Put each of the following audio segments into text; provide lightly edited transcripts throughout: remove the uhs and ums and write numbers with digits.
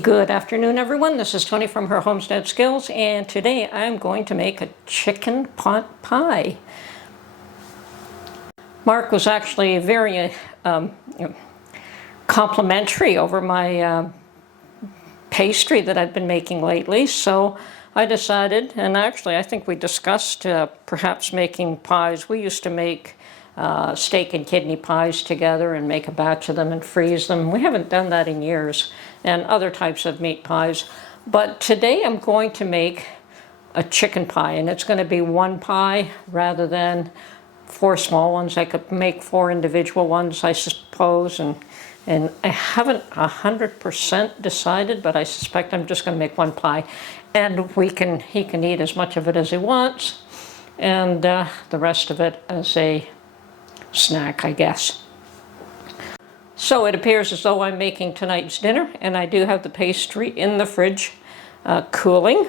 Good afternoon, everyone. This is Tony from her Homestead Skills, and today I'm going to make a chicken pot pie. Mark was actually very complimentary over my pastry that I've been making lately, so I decided, and actually I think we discussed perhaps making pies. We used to make steak and kidney pies together and make a batch of them and freeze them. We haven't done that in years, and other types of meat pies. But today I'm going to make a chicken pie, and it's going to be one pie rather than 4 small ones. I could make 4 individual ones, I suppose, and I haven't 100% decided, but I suspect I'm just going to make one pie, and he can eat as much of it as he wants, and the rest of it as a snack, I guess. So it appears as though I'm making tonight's dinner, and I do have the pastry in the fridge cooling.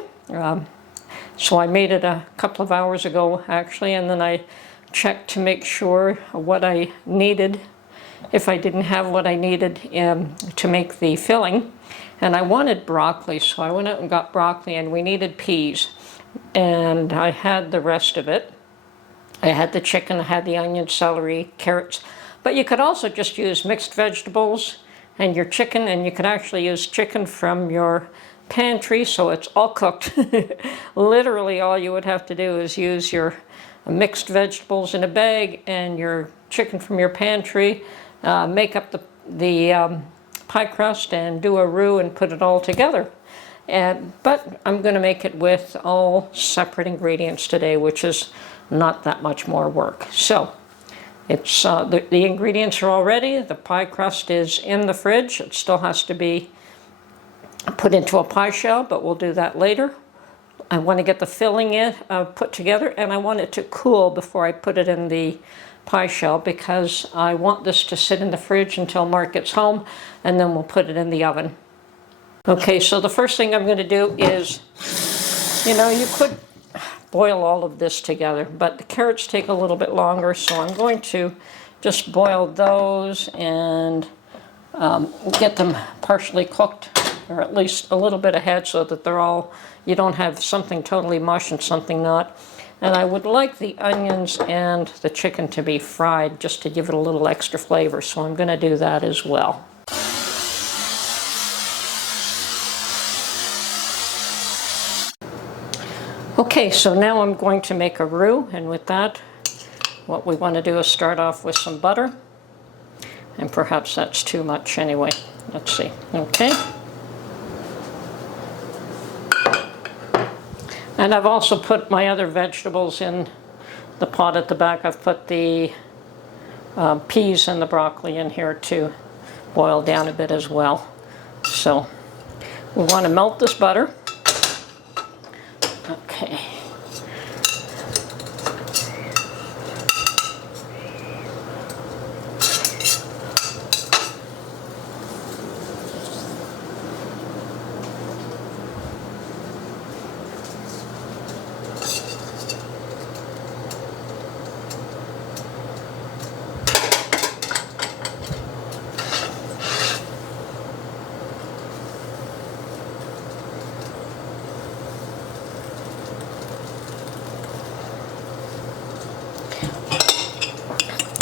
So I made it a couple of hours ago, actually, and then I checked to make sure what I needed, if I didn't have what I needed to make the filling. And I wanted broccoli, so I went out and got broccoli, and we needed peas. And I had the rest of it. I had the chicken, I had the onion, celery, carrots. But you could also just use mixed vegetables and your chicken, and you could actually use chicken from your pantry, so it's all cooked. Literally all you would have to do is use your mixed vegetables in a bag and your chicken from your pantry, make up the pie crust and do a roux and put it all together. But I'm going to make it with all separate ingredients today, which is not that much more work. So it's the ingredients are all ready. The pie crust is in the fridge. It still has to be put into a pie shell, but we'll do that later. I want to get the filling in put together, and I want it to cool before I put it in the pie shell, because I want this to sit in the fridge until Mark gets home, and then we'll put it in the oven. Okay, so the first thing I'm going to do is, you could boil all of this together, but the carrots take a little bit longer, so I'm going to just boil those and get them partially cooked, or at least a little bit ahead, so that you don't have something totally mush and something not. And I would like the onions and the chicken to be fried just to give it a little extra flavor, so I'm going to do that as well. Okay, so now I'm going to make a roux, and with that, what we want to do is start off with some butter. And perhaps that's too much anyway. Let's see. Okay. And I've also put my other vegetables in the pot at the back. I've put the peas and the broccoli in here to boil down a bit as well. So we want to melt this butter. Okay.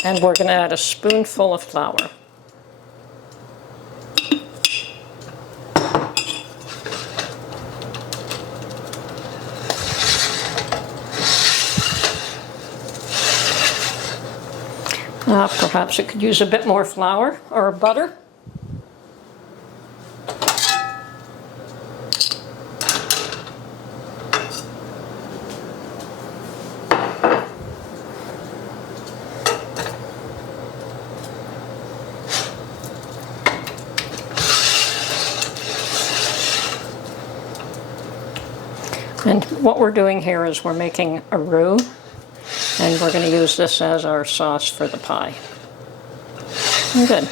And we're going to add a spoonful of flour. Perhaps it could use a bit more flour or butter. And what we're doing here is we're making a roux, and we're going to use this as our sauce for the pie. Good.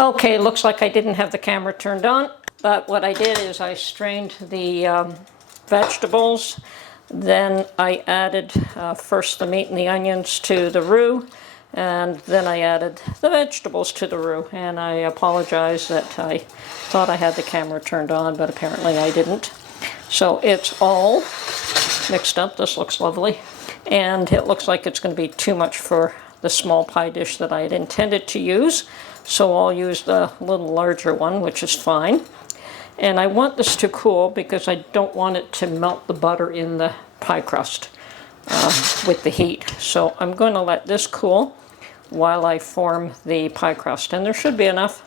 Okay, looks like I didn't have the camera turned on, but what I did is I strained the vegetables, then I added first the meat and the onions to the roux, and then I added the vegetables to the roux. And I apologize that I thought I had the camera turned on, but apparently I didn't. So it's all mixed up. This looks lovely. And it looks like it's going to be too much for the small pie dish that I had intended to use. So I'll use the little larger one, which is fine. And I want this to cool because I don't want it to melt the butter in the pie crust with the heat. So I'm going to let this cool while I form the pie crust. And there should be enough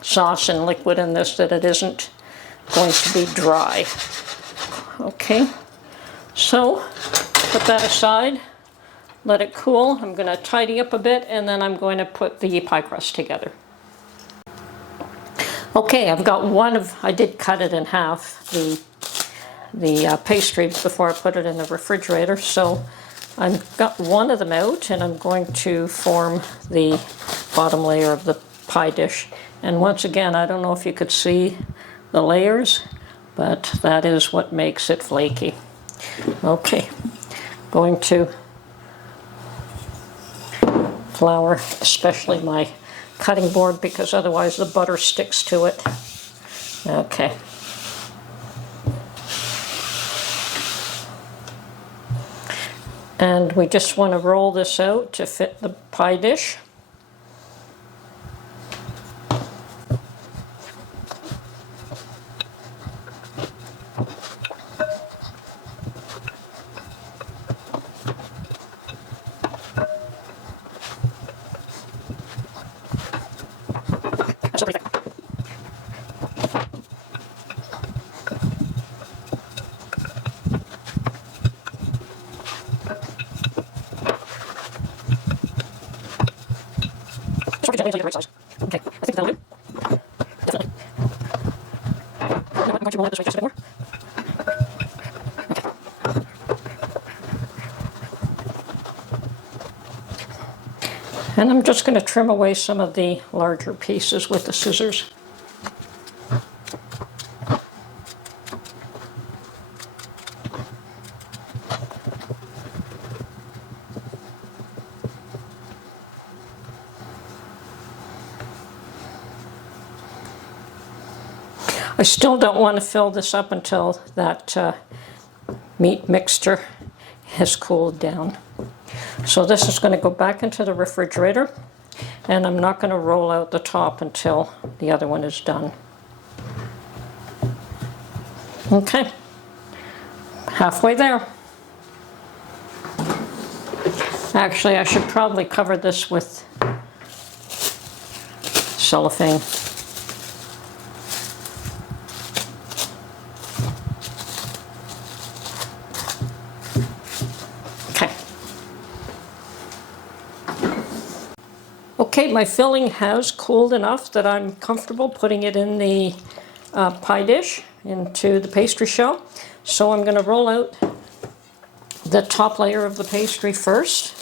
sauce and liquid in this that it isn't going to be dry. Okay, so put that aside. Let it cool. I'm going to tidy up a bit, and then I'm going to put the pie crust together. Okay, I've got I did cut it in half, the pastry, before I put it in the refrigerator. So I've got one of them out, and I'm going to form the bottom layer of the pie dish. And once again, I don't know if you could see the layers, but that is what makes it flaky. Okay, going to flour, especially my cutting board, because otherwise the butter sticks to it. Okay. And we just want to roll this out to fit the pie dish. Sort of gently until you get the right size. Okay, I think that'll do. Definitely. I'm going to roll it this way just a bit more. Okay. And I'm just going to trim away some of the larger pieces with the scissors. I still don't want to fill this up until that meat mixture has cooled down. So this is going to go back into the refrigerator, and I'm not going to roll out the top until the other one is done. Okay, halfway there. Actually, I should probably cover this with cellophane. Okay, my filling has cooled enough that I'm comfortable putting it in the pie dish, into the pastry shell. So I'm going to roll out the top layer of the pastry first.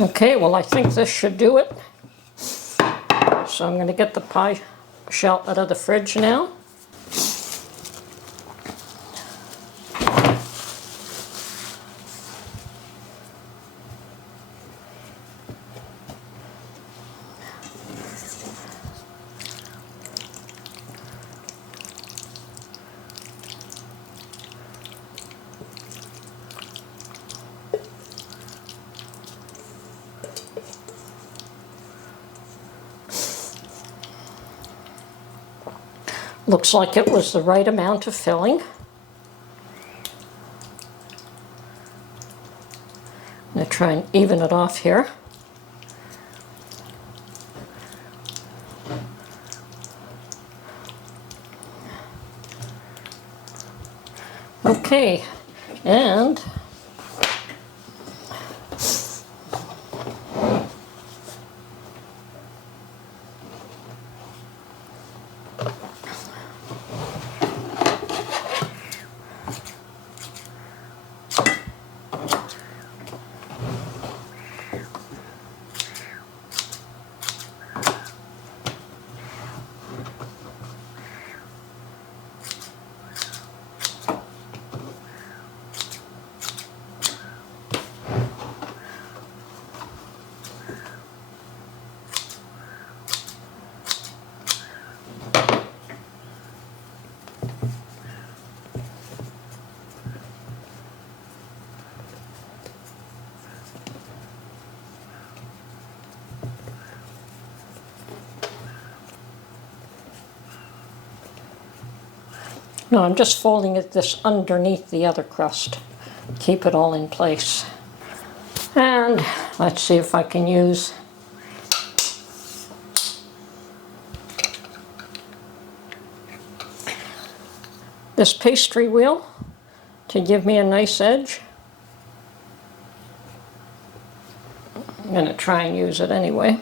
Okay, well, I think this should do it. So I'm going to get the pie shell out of the fridge now. Looks like it was the right amount of filling. I'm going to try and even it off here. Okay, and no, I'm just folding this underneath the other crust. Keep it all in place. And let's see if I can use this pastry wheel to give me a nice edge. I'm going to try and use it anyway.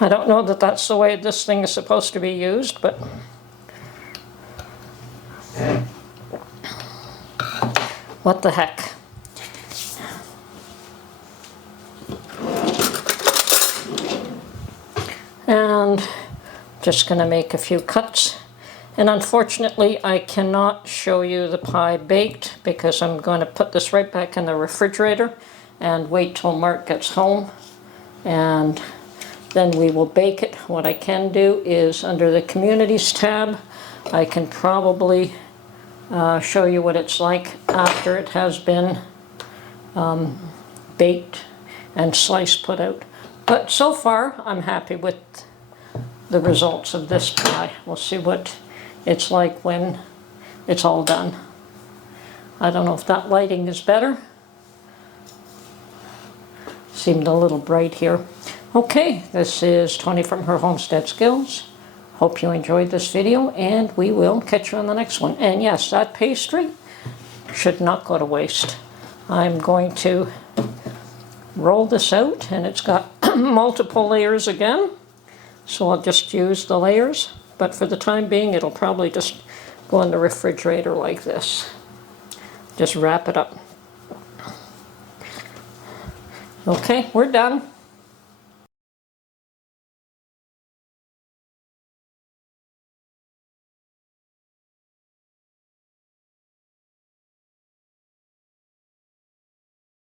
I don't know that that's the way this thing is supposed to be used, but what the heck. And just going to make a few cuts. And unfortunately, I cannot show you the pie baked because I'm going to put this right back in the refrigerator and wait till Mark gets home. And then we will bake it. What I can do is under the Communities tab, I can probably show you what it's like after it has been baked and slice put out. But so far, I'm happy with the results of this pie. We'll see what it's like when it's all done. I don't know if that lighting is better. Seemed a little bright here. Okay, this is Tony from Her Homestead Skills. Hope you enjoyed this video, and we will catch you on the next one. And yes, that pastry should not go to waste. I'm going to roll this out, and it's got multiple layers again, so I'll just use the layers. But for the time being, it'll probably just go in the refrigerator like this. Just wrap it up. Okay, we're done.